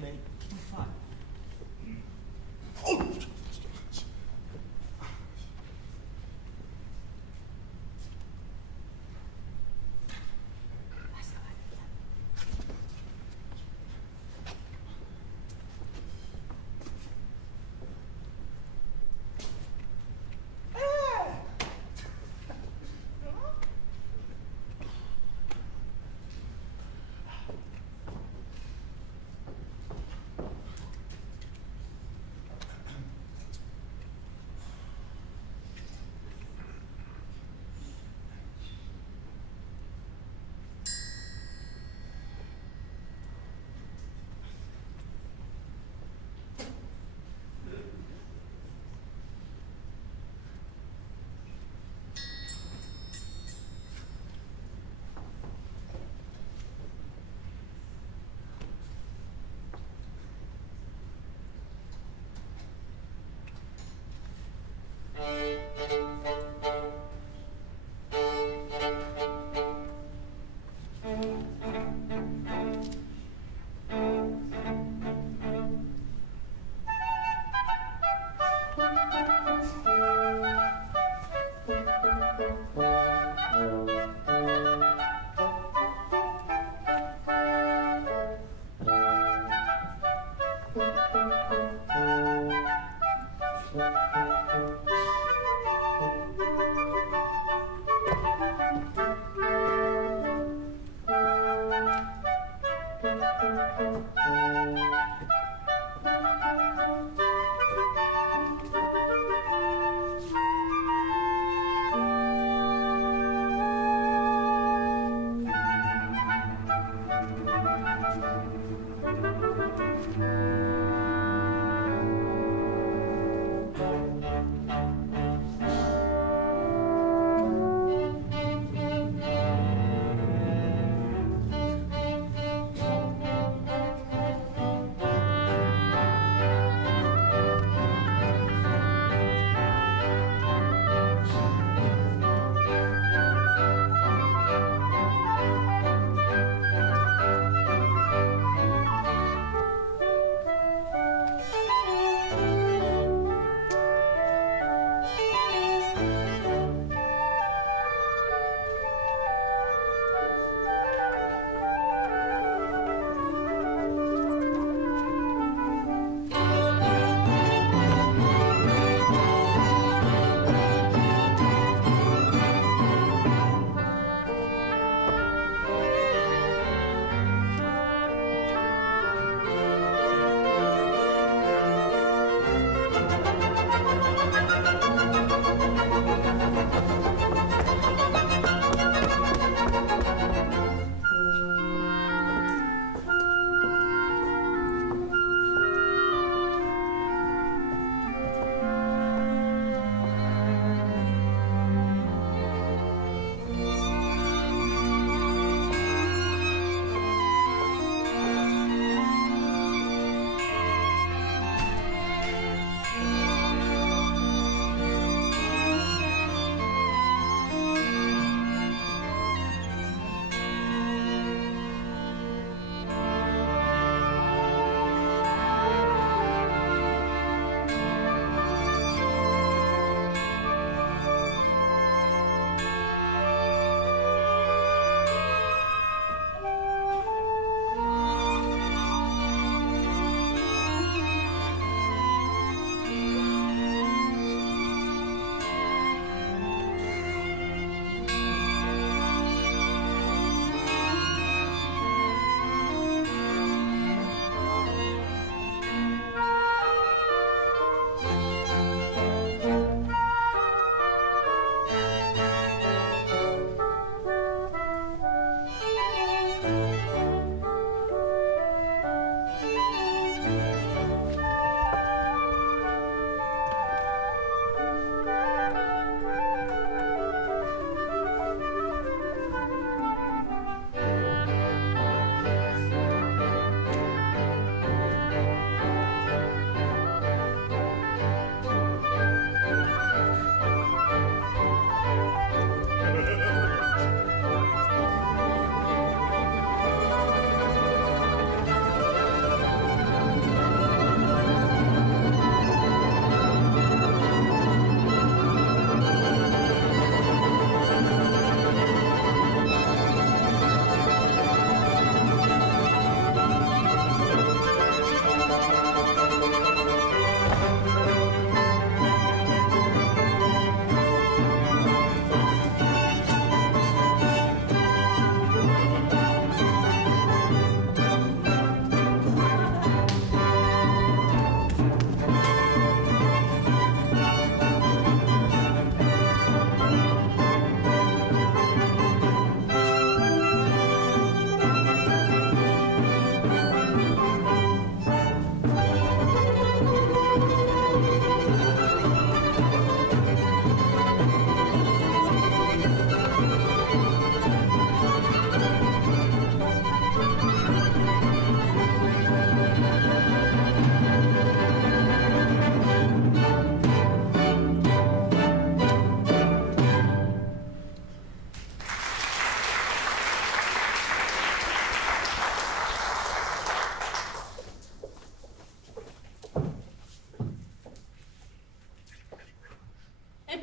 man. We're fine. Oh!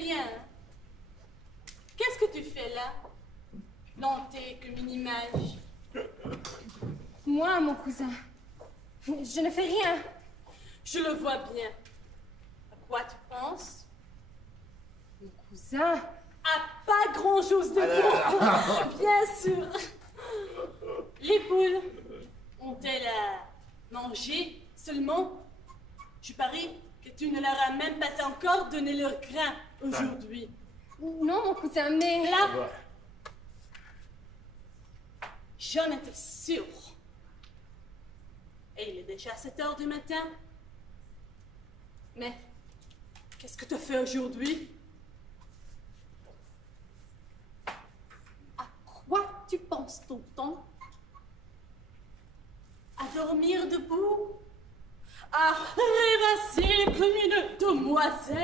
rien. Qu'est-ce que tu fais là? Planté comme une image. Moi, mon cousin, je ne fais rien. Je le vois bien. À quoi tu penses? Mon cousin? À pas grand-chose de bon, bien sûr. Les poules ont-elles mangé seulement? Je parie que tu ne leur as même pas encore donné leur grain aujourd'hui. Non, mon cousin, mais... Là, j'en étais sûre. Et il est déjà 7 heures du matin. Mais, qu'est-ce que tu fais aujourd'hui? À quoi tu penses tout le temps? À dormir debout? À rêvasser comme une demoiselle?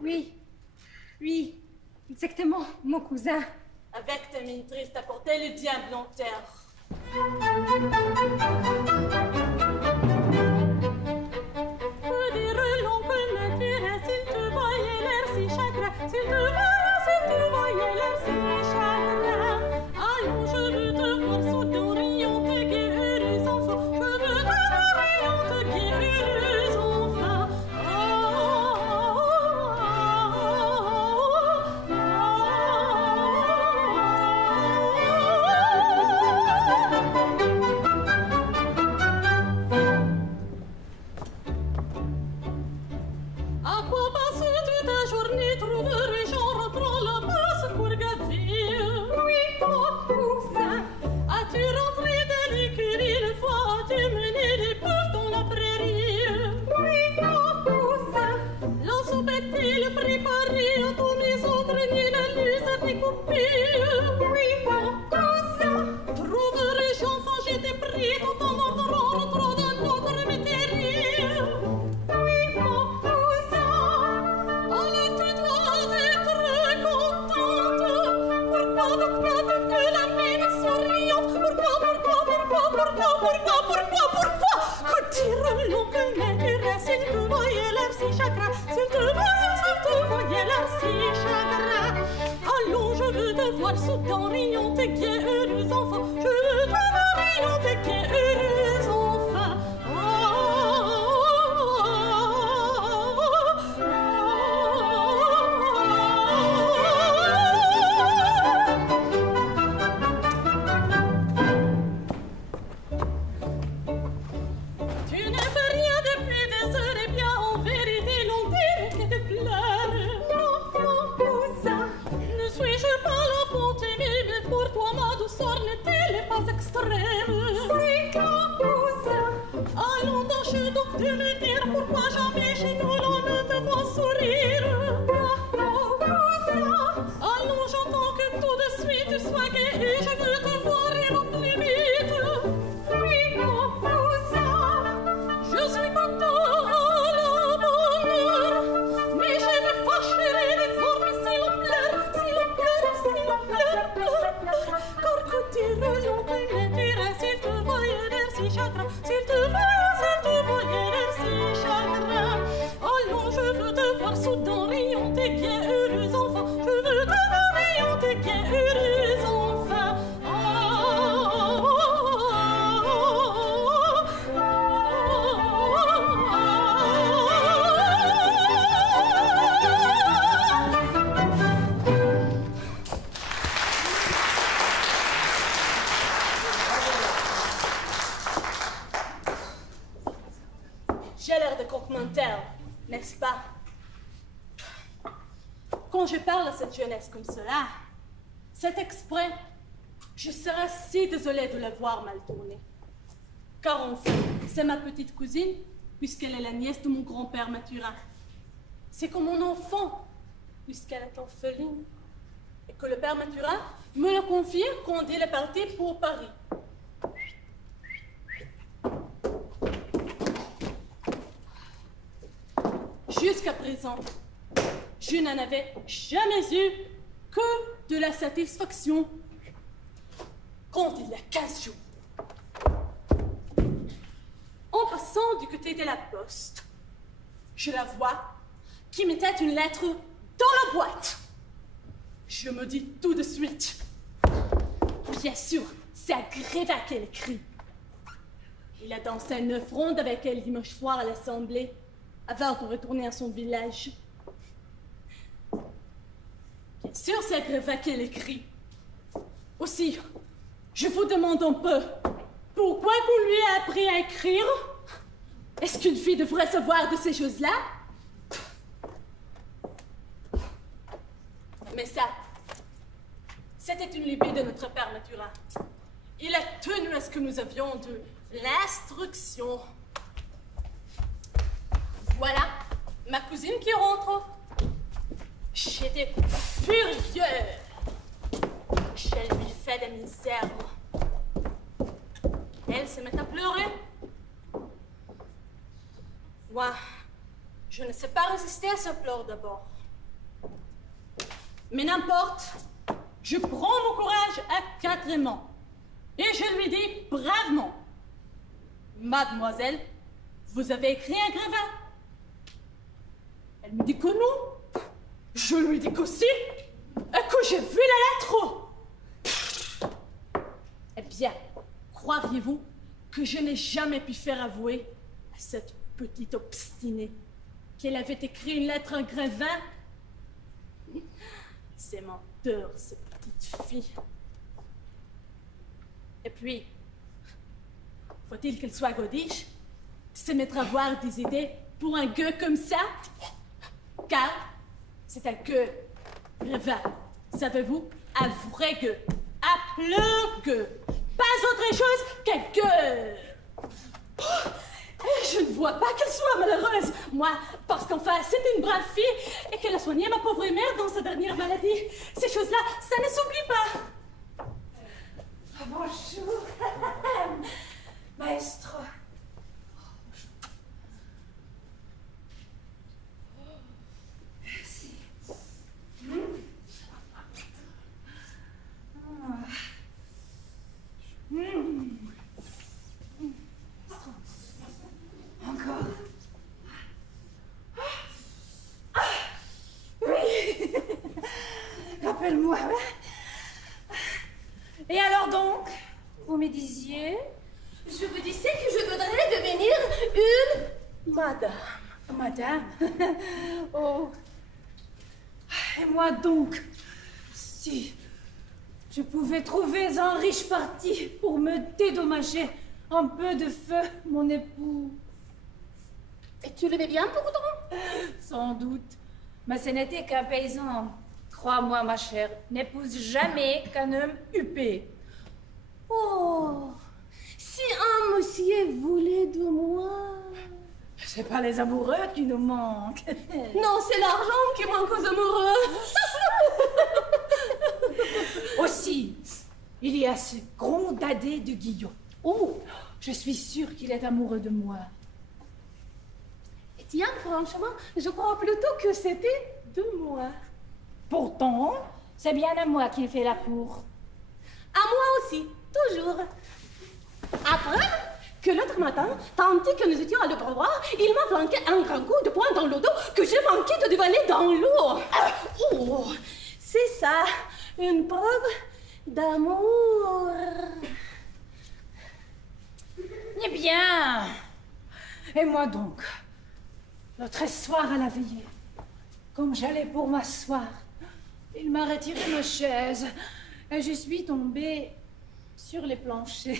Oui, oui, exactement, mon cousin. Avec ta mine triste à porter le diable en terre. Peu dire l'oncle m'intéresse, s'il te voyait l'air si chagrin, s'il te voyait l'air si chagrin. Allons, je veux te voir soudain, riante, gai, heureuse enfant, je veux te voir riante, gai, heureuse enfant. À quoi passe toute ta journée, trouverais-je en rentrant la passe pour gâter? Oui, mon cousin. As-tu rentré de l'écurie, le fois as-tu mené les bœufs dans la prairie? Oui, mon cousin. La soupe est-il préparée, à ton maison grenier, la luzerne est coupée? Oui, mon cousin. Trouverais-je enfant, j'étais pris, tout en rentrant d'un autre métier? Oui, mon cousin. Allez, tu dois être contente. Pourquoi donc pas que la mine souriante? Pourquoi dire l'oncle m'intéresse, s'il te voyait l'air si chagrin, s'il te voyait l'air si chagrin. Allons, je veux te voir soudain, riante, gai, heureuse enfant, je veux te voir riante, gai, heureuse enfant. Tu ne fais rien depuis des heures, et bien en vérité l'on dirait que tu pleures. Non, mon cousin, ne suis-je pas la bonté, mais pour toi ma douceur n'est-elle pas extrême? Si, mon cousin. Allons donc, tu me dire pourquoi jamais chez nous l'on ne te voit sourire. Mon cousin. Allons, j'entends que tout de suite tu sois gai et je veux te voir rire au plus vite. Oui, mon cousin. Je suis content à la bonne heure, mais je me fâcherai de voir si l'on pleure. Car que dire l'oncle m'intéresse, s'il te voyait l'air si chagrin, s'il te voyait l'air si chagrin. Allons, je veux te voir soudain, riante, gai, heureuse enfant, je veux te voir riante, gai, heureuse enfant. J'ai l'air de croque-menteur, n'est-ce pas? Quand je parle à cette jeunesse comme cela, c'est exprès. Je serais si désolée de la voir mal tournée. Car en fait, c'est ma petite cousine, puisqu'elle est la nièce de mon grand-père Mathurin. C'est comme mon enfant, puisqu'elle est orpheline. Et que le père Mathurin me l'a confié quand il est parti pour Paris. Jusqu'à présent, je n'en avais jamais eu que de la satisfaction. Quand il y a 15 jours, en passant du côté de la poste, je la vois qui mettait une lettre dans la boîte. Je me dis tout de suite. Bien sûr, c'est à Gréva qu'elle écrit. Il a dansé 9 rondes avec elle dimanche soir à l'Assemblée, avant de retourner à son village. Bien sûr, c'est à Gréva qu'elle écrit. Aussi, je vous demande un peu, pourquoi qu'on lui a appris à écrire? Est-ce qu'une fille devrait savoir de ces choses-là? Mais ça, c'était une lubie de notre père Mathurin. Il a tenu à ce que nous avions de l'instruction. Voilà ma cousine qui rentre. J'étais furieux. Je lui fais des misères. Elle se met à pleurer. Moi, je ne sais pas résister à ce pleur d'abord. Mais n'importe, je prends mon courage à 4 mains. Et je lui dis bravement, Mademoiselle, vous avez écrit à Gréva? Elle me dit que non. Je lui dis qu'aussi, et que j'ai vu la lettre. Eh bien, croiriez-vous que je n'ai jamais pu faire avouer à cette petite obstinée qu'elle avait écrit une lettre à Gréva? C'est menteur, cette petite fille. Et puis, faut-il qu'elle soit godiche de se mettre à avoir des idées pour un gueux comme ça? Car c'est un gueux, Gréva. Savez-vous, un vrai gueux, un plein gueux. Pas autre chose qu'un gueux. Je ne vois pas qu'elle soit malheureuse, moi, parce qu'enfin, c'est une brave fille et qu'elle a soigné ma pauvre mère dans sa dernière maladie. Ces choses-là, ça ne s'oublie pas. Bonjour, maestro. Merci. Encore. Oui. Rappelle-moi. Et alors donc, vous me disiez? Je vous disais que je voudrais devenir une madame. Madame? Oh. Et moi donc, si je pouvais trouver un riche parti pour me dédommager un peu de feu, mon époux. Et tu le veux bien pourtant? Sans doute. Mais ce n'était qu'un paysan. Crois-moi, ma chère, n'épouse jamais qu'un homme huppé. Oh, si un monsieur voulait de moi... C'est pas les amoureux qui nous manquent. Non, c'est l'argent qui manque aux amoureux. Aussi, il y a ce gros dadais de Guillaume. Oh, je suis sûre qu'il est amoureux de moi. Et tiens, franchement, je crois plutôt que c'était de moi. Pourtant, c'est bien à moi qu'il fait la cour. À moi aussi, toujours. Après que l'autre matin, tandis que nous étions à l'abreuvoir, il m'a flanqué un grand coup de poing dans le dos que j'ai manqué de dévaler dans l'eau. Oh, c'est ça, une preuve d'amour. Eh bien, et moi donc, l'autre soir à la veillée, comme j'allais pour m'asseoir, il m'a retiré ma chaise et je suis tombée sur les planchers.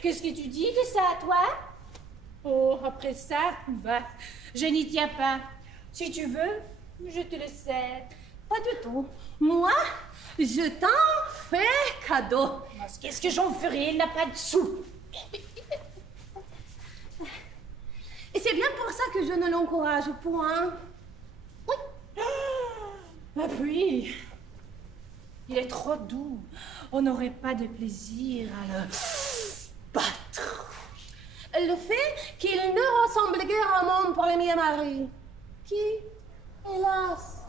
Qu'est-ce que tu dis de ça, toi? Oh, après ça, va, je n'y tiens pas. Si tu veux, je te le cède. Pas du tout. Moi, je t'en fais cadeau. Qu'est-ce que j'en ferai? Il n'a pas de sous. Et c'est bien pour ça que je ne l'encourage point. Oui. Et puis, il est trop doux. On n'aurait pas de plaisir à le battre. Le fait qu'il ne ressemble guère à mon premier mari, qui, hélas,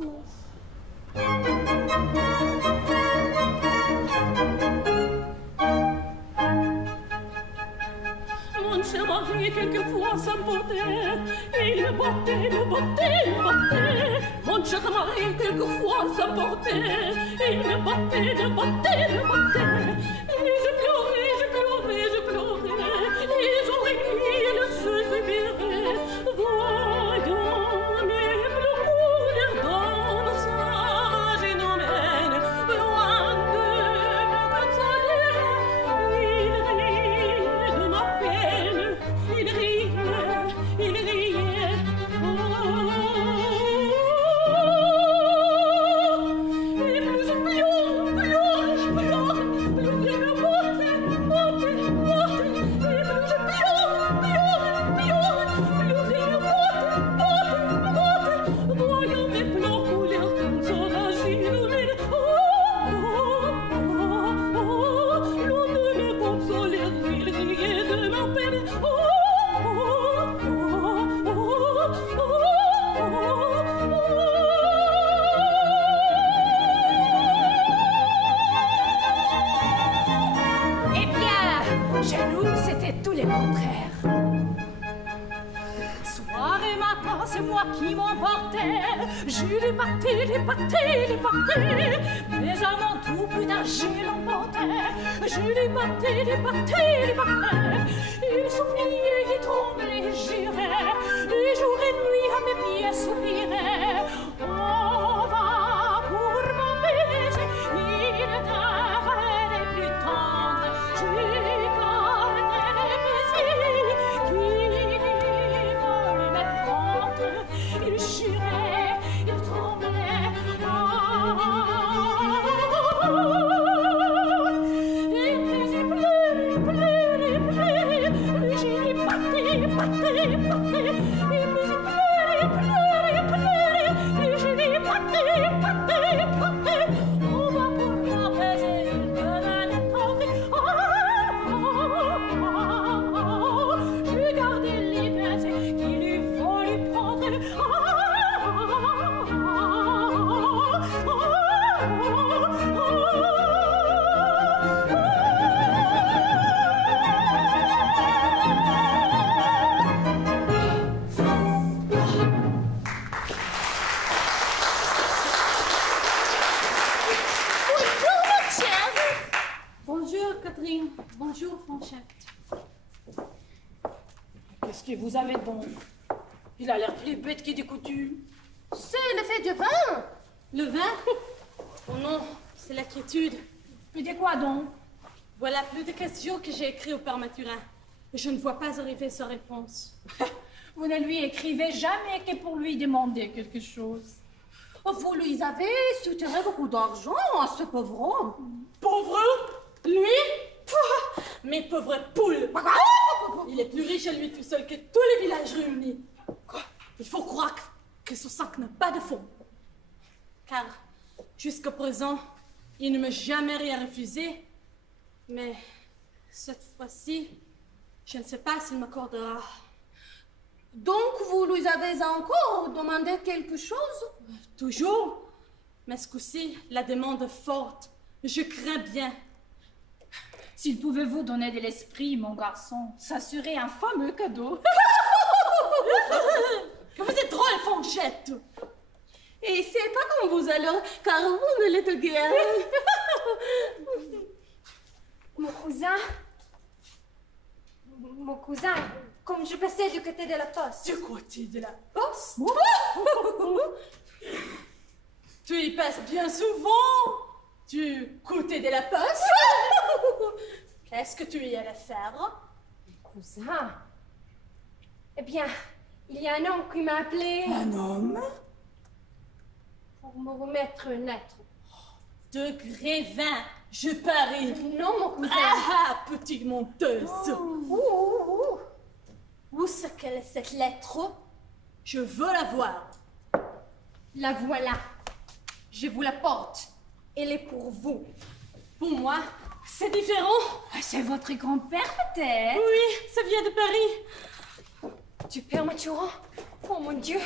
mon mon cher mari quelquefois s'emportait. Il me battait, me battait, me battait. Mon cher mari quelquefois s'emportait. Il me battait, me battait, me battait. Et je pleurais, je pleurais, je pleurais. Et j'aurais crié le se subirait. Voyons mes pleurs couler dans nos sages et nous mènent loin de me consoler. Il riait de ma peine, il riait, il riait. Oh, et plus je pleure, pleure, je pleure, plus je me botte, botte, botte. Et plus je pleure, pleure, pleure, plus je me botte, botte, botte. Voyons mes pleurs couler comme ça la ginoune. Oh, oh, oh, oh, l'on ne me consoler, il riait de ma peine. Oh, oh, oh, oh, oh, Eh bien, chez nous, c'était tout le contraire. Soir et matin, c'est moi qui m'emportais. Je les battais, les battais, les battais. Mais avant tout, plus tard, je l'emportais. Je les battais, les battais, les battais. Il suppliait, il tremblait, il girait. Et jour et nuit, à mes pieds soupirait. On va pour m'empêcher. Il devenait plus tendre. Je gardais les plaisirs qui volent mes ventres. Il jurait, il tremblait. Et plus il pleurait, pleurait, pleurait. Plus je les battais, battais, battais. Et plus il pleurait, pleurait, pleurait. Plus je les battais, battais, battais. On va pour m'apaiser, il devenait tendre. Je gardais les baisers qui lui voulaient prendre. Bonjour, Catherine. Bonjour, Franchette. Qu'est-ce que vous avez donc? Il a l'air plus bête que de coutume. C'est l'effet du vin. Le vin? Oh non, c'est l'inquiétude. Mais de quoi donc? Voilà plus de questions que j'ai écrites au père Mathurin. Et je ne vois pas arriver sa réponse. Vous ne lui écrivez jamais que pour lui demander quelque chose. Vous lui avez soutiré beaucoup d'argent à ce pauvre homme. Pauvre, Lui? Pouah, mes pauvres poules. Il est plus riche à lui tout seul que tous les villages réunis. Il faut croire que son sac n'a pas de fond. Car jusqu'à présent, il ne m'a jamais rien refusé. Mais cette fois-ci, je ne sais pas s'il m'accordera. Donc, vous lui avez encore demandé quelque chose? Toujours. Mais ce coup-ci, la demande est forte. Je crains bien. S'il pouvait vous donner de l'esprit, mon garçon, ça serait un fameux cadeau. Que vous êtes drôle, Fanchette. Et c'est pas comme vous alors, car vous ne l'êtes guère. Mon cousin, comme je passais du côté de la poste. Du côté de la poste? Tu y passes bien souvent, du côté de la poste? Qu'est-ce que tu y allais faire? Cousin? Eh bien, il y a un homme qui m'a appelé Un homme? pour me remettre une lettre. De Grévin, je parie. Non, mon cousin. Ah, petite menteuse. Ouh. Où c'est qu'elle est cette lettre? Je veux la voir. La voilà. Je vous la porte. Elle est pour vous. Pour moi, c'est différent. C'est votre grand-père, peut-être? Oui, ça vient de Paris. Du père Mathurin? Oh mon Dieu.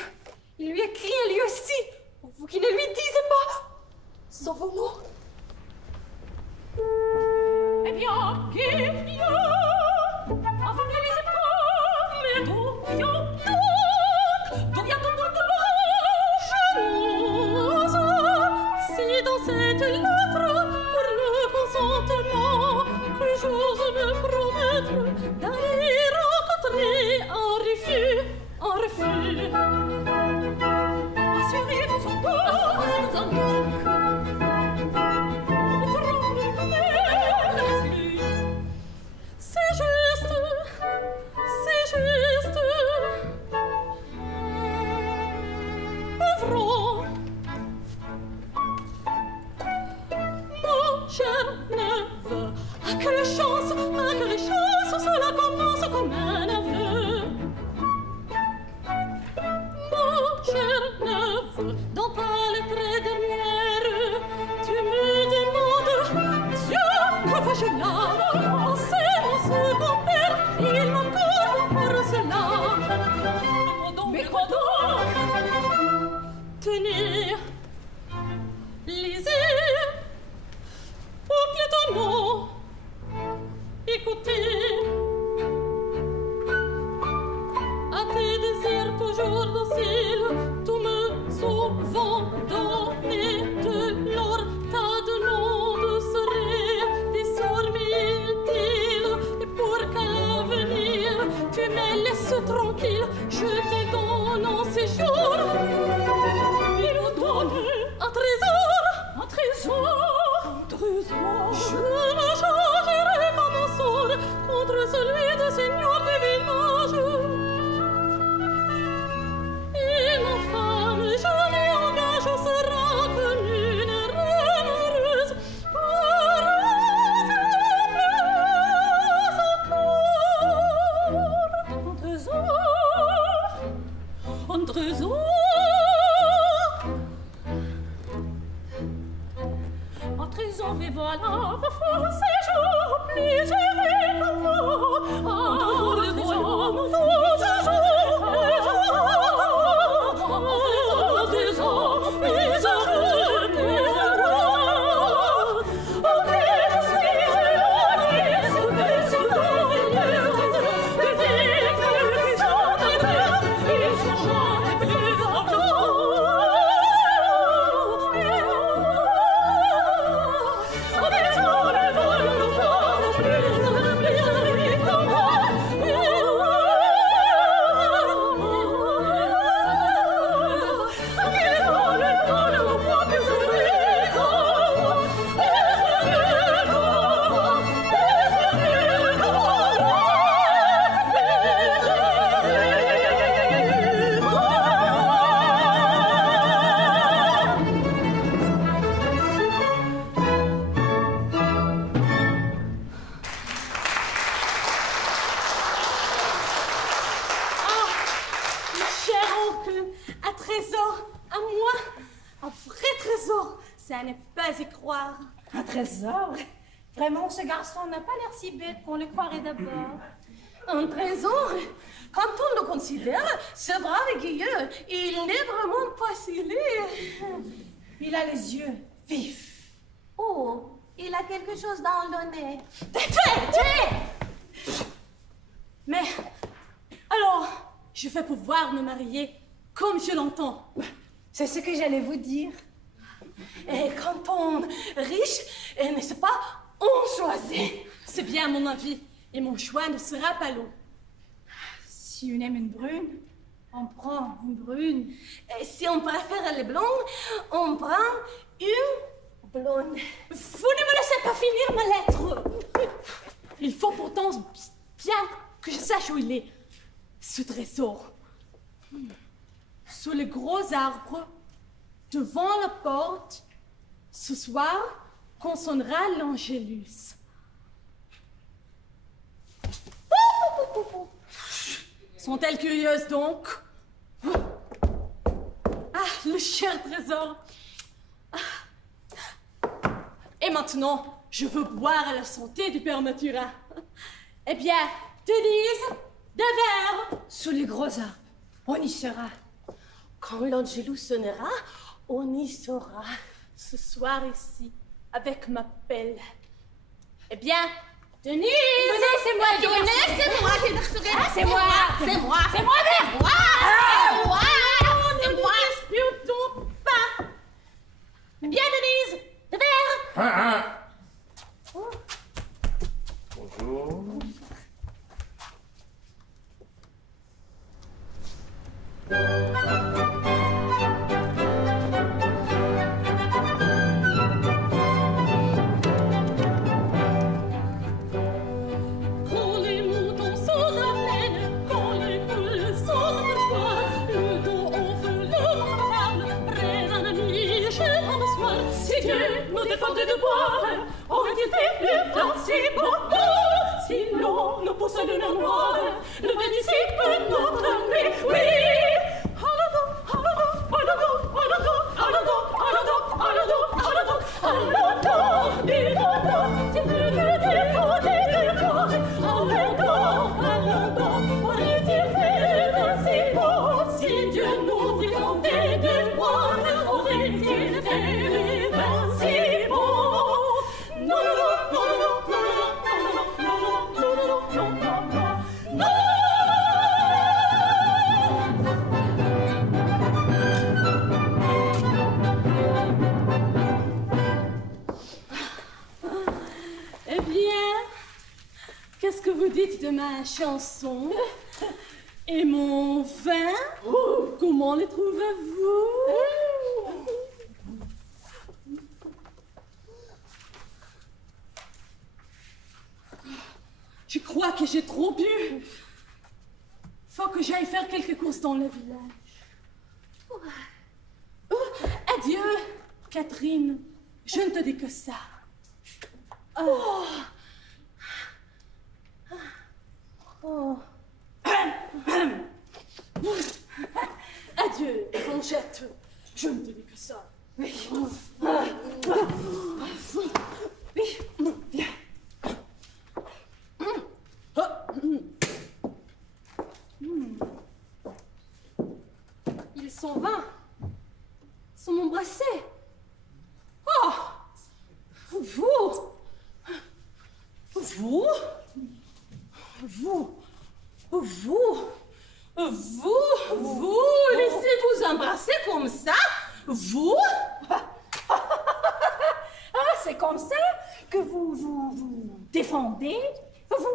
Il lui écrit à lui aussi. Pour vous qui ne lui disiez pas. Sauvons-nous. Eh bien, qu'il y a, afin que les épreuves neuve, dans pas les très dernières. Tu me demandes, Dieu, que fais-je là? En serrant ce compère, il m'accorde pour cela. Mais quoi donc? Tenez, lisez, ou plutôt non, écoutez. À tes désirs toujours dociles, tout me souvent donné de l'or, tas de noms de serrés, des sorts inutiles, et pour qu'à l'avenir tu me laisses tranquille, je te donne en séjour. Il me donne un trésor, un trésor, un trésor. Je ne changerai pas mon sort contre celui du seigneur du village. Et ma femme, je m'y engage, sera comme une reine heureuse, heureuse et plus encore. Un trésor, un trésor. Un trésor, et voilà, parfois c'est jour plus heureux qu'avant. Un trésor, un trésor, plus heureux qu'avant. Ok, je suis éloignée, soudain, des éclairs qui chantent et chantent plus encore. Un trésor à moi, un vrai trésor, ça n'est pas y croire. Un trésor? Vraiment, ce garçon n'a pas l'air si bête qu'on le croirait d'abord. Un trésor? Quand on le considère, ce brave Guilleux, il n'est vraiment pas si laid. Il a les yeux vifs. Oh, il a quelque chose dans le nez. Mais, alors, je vais pouvoir me marier comme je l'entends. C'est ce que j'allais vous dire. Et quand on est riche, n'est-ce pas, on choisit. C'est bien mon avis, et mon choix ne sera pas long. Si on aime une brune, on prend une brune. Et si on préfère les blondes, on prend une blonde. Vous ne me laissez pas finir ma lettre. Il faut pourtant bien que je sache où il est, ce trésor. Sous les gros arbres, devant la porte, ce soir, quand sonnera l'Angélus. Sont-elles curieuses donc? Ah, le cher trésor! Et maintenant, je veux boire à la santé du père Mathurin. Eh bien, Denise, des verres! Sous les gros arbres, on y sera. Quand l'Angélus sonnera, on y sera. Ce soir ici, avec ma pelle. Eh bien, Denise! C'est moi qui C'est moi qui le serai. Ah, c'est moi! C'est moi! C'est moi, merde! C'est moi! C'est moi! Ne disputons pas! Eh bien, Denise, des verres! Bonjour. Quand les moutons sautent à peine, quand les poules sautent de joie, le dos en feu, le ventre parle, près d'un ami, chez moi le soir. Si Dieu nous défendait de boire, aurait-il fait plus fort si bon? Si l'eau nous pousse de la noire, le vin dissipe notre nuit, oui. Allons, allons, allons, allons. suite de ma chanson. Et mon vin, comment le trouvez-vous? Je crois que j'ai trop bu. Faut que j'aille faire quelques courses dans le village. Adieu, Catherine. Je ne te dis que ça. Oh. Oh. Adieu, Fanchette. Je ne te dis que ça. Oui. Oui. Viens. Ils sont 20. Ils sont m'embrasser. Oh! Vous! Laissez-vous embrasser comme ça? Vous? Ah, c'est comme ça que vous défendez, vous?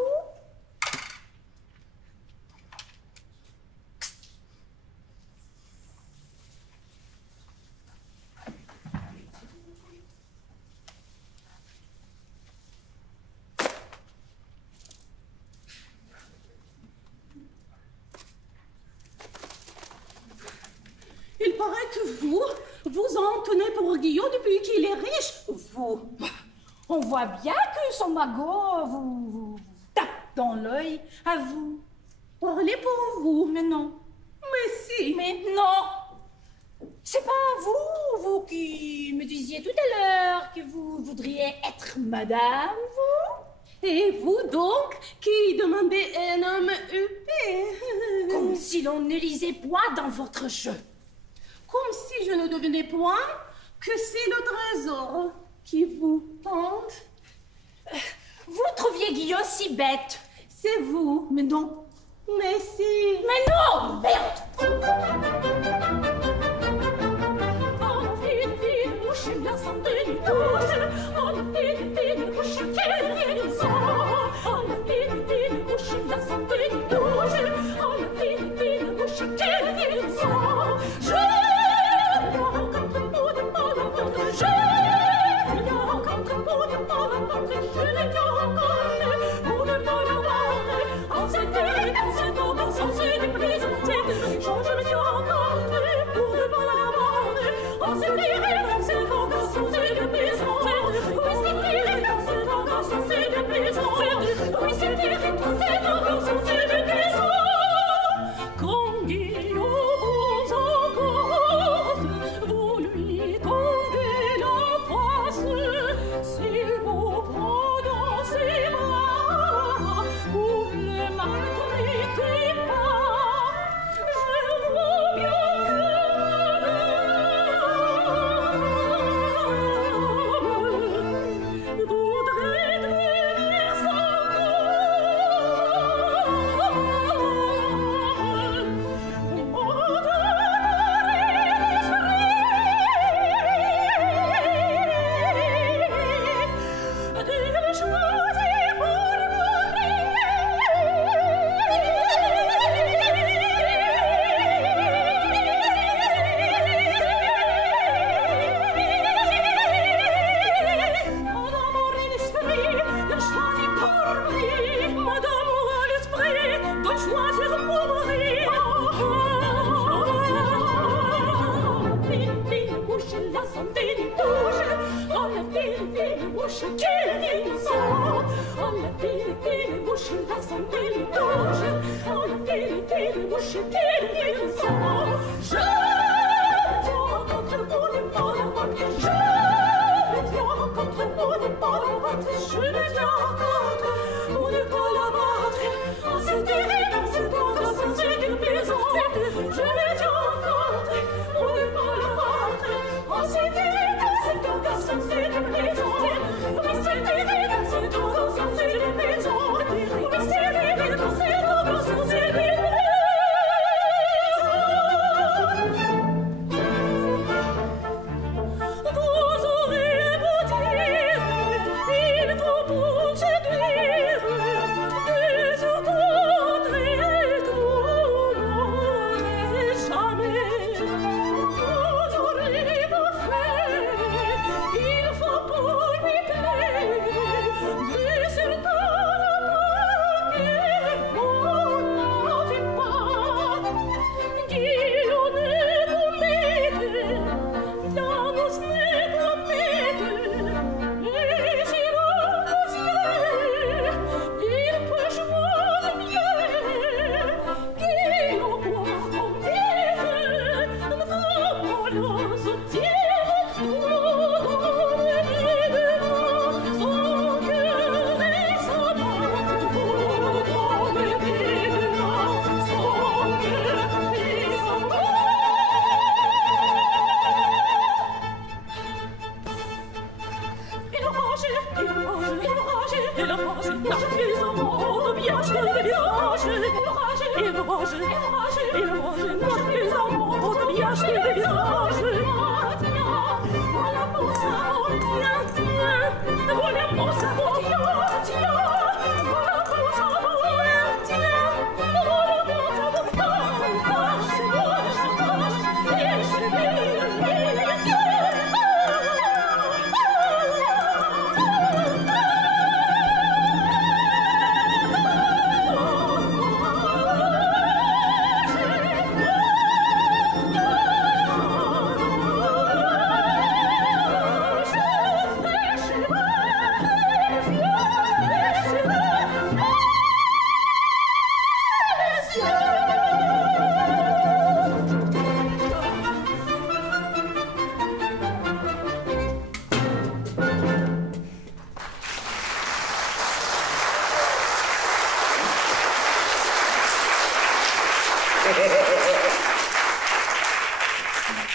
Il paraît que vous en tenez pour Guillaume depuis qu'il est riche. Vous. On voit bien que son magot vous tape dans l'œil, à vous. Parlez pour vous. Mais non. Mais si. Mais non. C'est pas vous qui me disiez tout à l'heure que vous voudriez être madame, vous? Et vous donc, qui demandez un homme huppé? Comme si l'on ne lisait point dans votre jeu. Comme si je ne devinais point que c'est le trésor qui vous tente. Vous trouviez Guillaume si bête. C'est vous. Mais non. Mais si. Mais non. Merde. Thank you.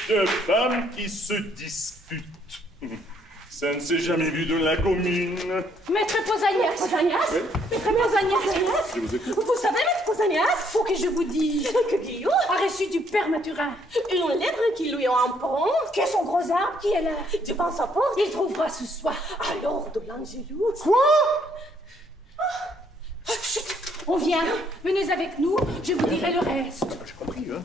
Deux femmes qui se disputent. Ça ne s'est jamais vu dans la commune. Maître Pausanias. Pausanias? Oui. Maître Pausanias? Je vous écoute. Vous savez, Maître Pausanias, Faut que je vous dise que Guillaume a reçu du père Mathurin. une lettre qui lui emprunte Que son gros arbre qui est là. devant sa porte. Il trouvera ce soir. Alors de l'Angélou. Quoi? Chut, on vient. Venez avec nous, je vous dirai le reste. J'ai compris, hein.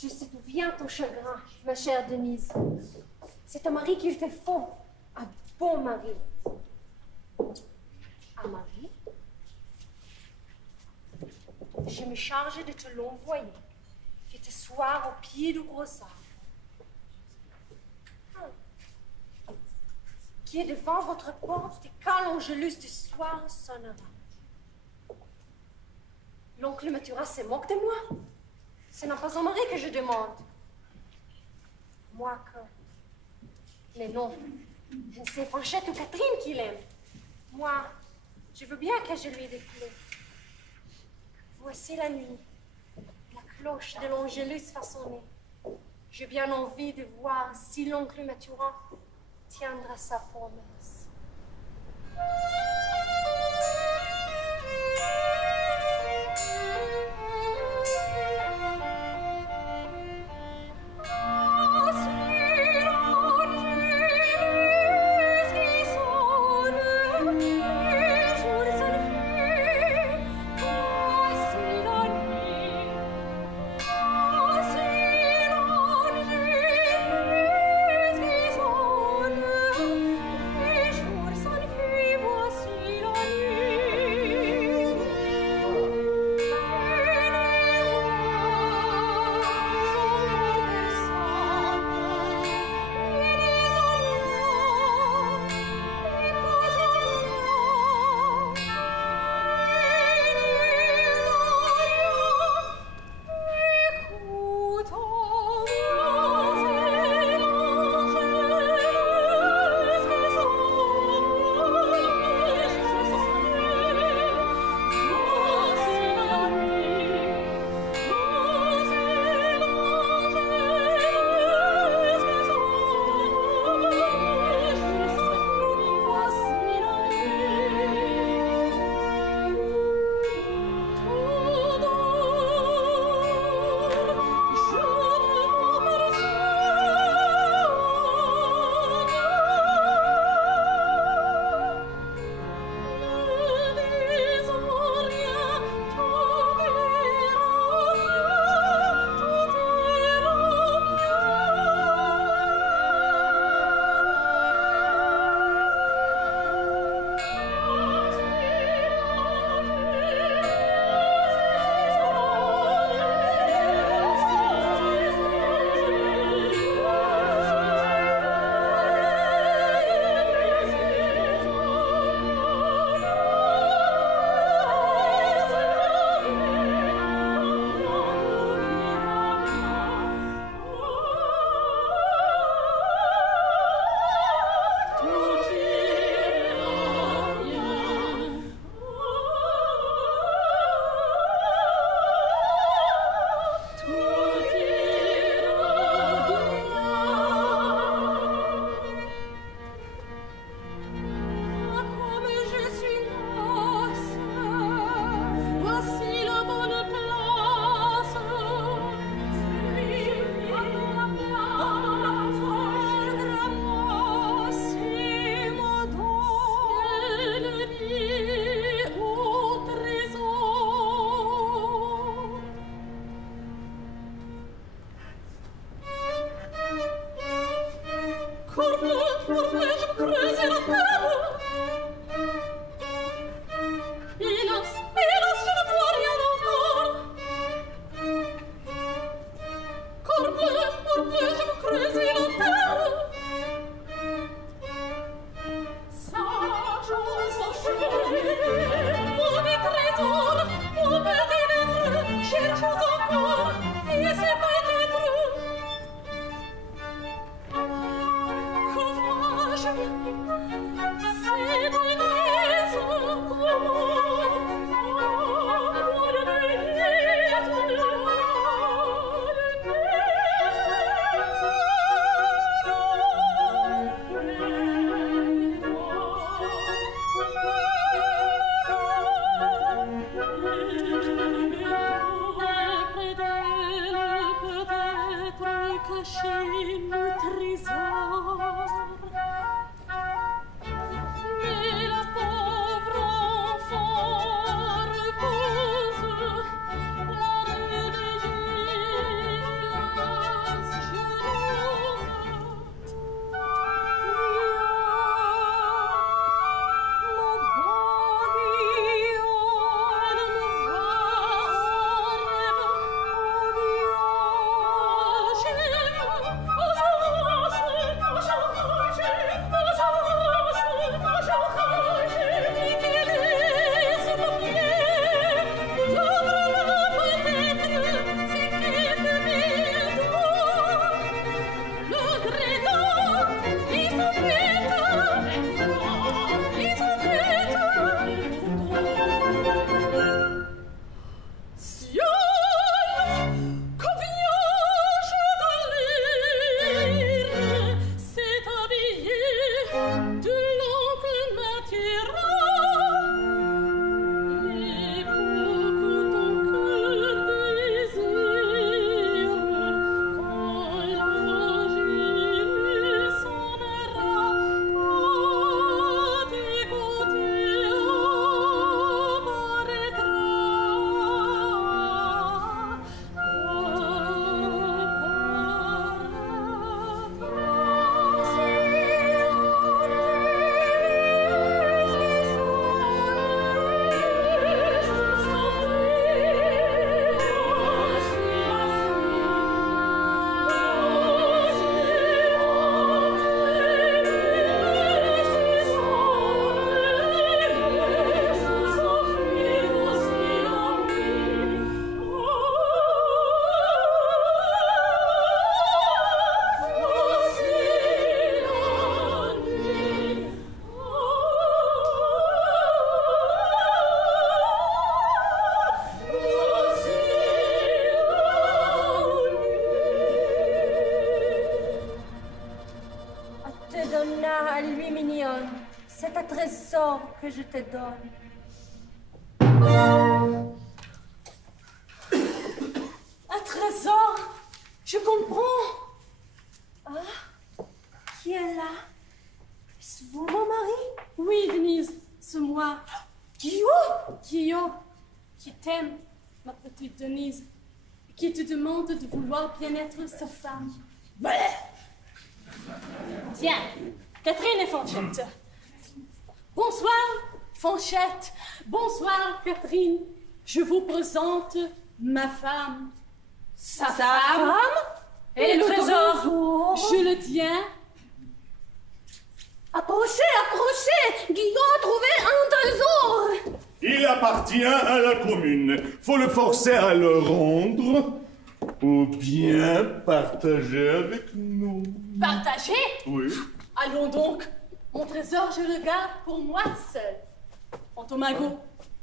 Je sais d'où vient ton chagrin, ma chère Denise. C'est un mari qui était faux, un bon mari. Un mari? Je me charge de te l'envoyer, que te soir au pied du gros arbre. Qui est devant votre porte et quand l'Angélus du soir sonnera. L'oncle Mathurin se moque de moi. Ce n'est pas un mari que je demande. Moi que... Mais non, c'est Fanchette ou Catherine qu'il aime. Moi, je veux bien que je lui ai des clés. Voici la nuit. La cloche de l'Angélus façonnée. J'ai bien envie de voir si l'oncle Mathurin tiendra sa promesse. Voici C'est un trésor que je te donne. Un trésor? Je comprends. Ah, qui est là? Est-ce vous, mon mari? Oui, Denise, c'est moi. Guillaume? Guillaume, qui t'aime, ma petite Denise, et qui te demande de vouloir bien être sa femme. Tiens, Catherine et Fanchette. Bonsoir, Fanchette. Bonsoir, Catherine. Je vous présente ma femme. Sa femme? Et le trésor? Je le tiens. Approchez, approchez! Guillaume a trouvé un trésor! Il appartient à la commune. Faut le forcer à le rendre ou bien partager avec nous. Partagez? Oui. Allons donc. Mon trésor, je le garde pour moi seul. Fantomago,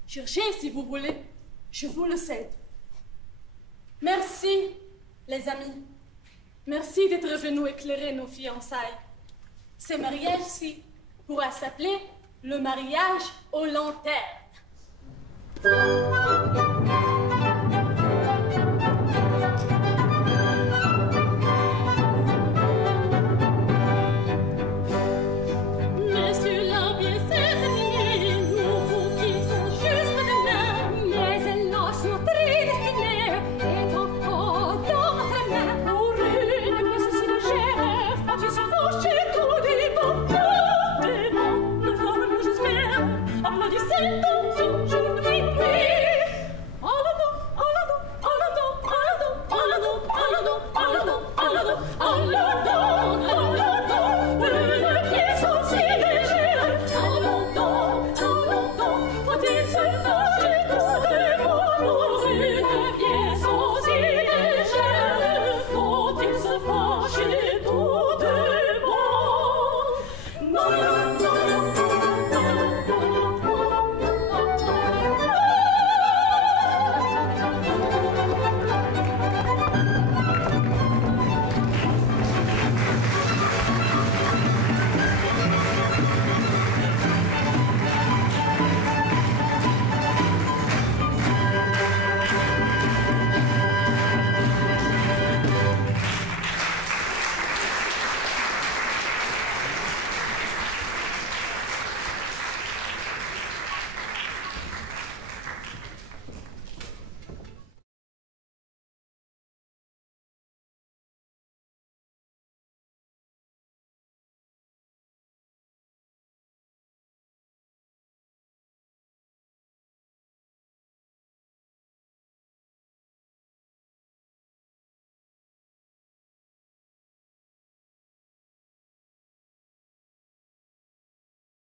cherchez si vous voulez. Je vous le cède. Merci, les amis. Merci d'être venus éclairer nos fiançailles. Ce mariage-ci pourra s'appeler le mariage aux lanternes.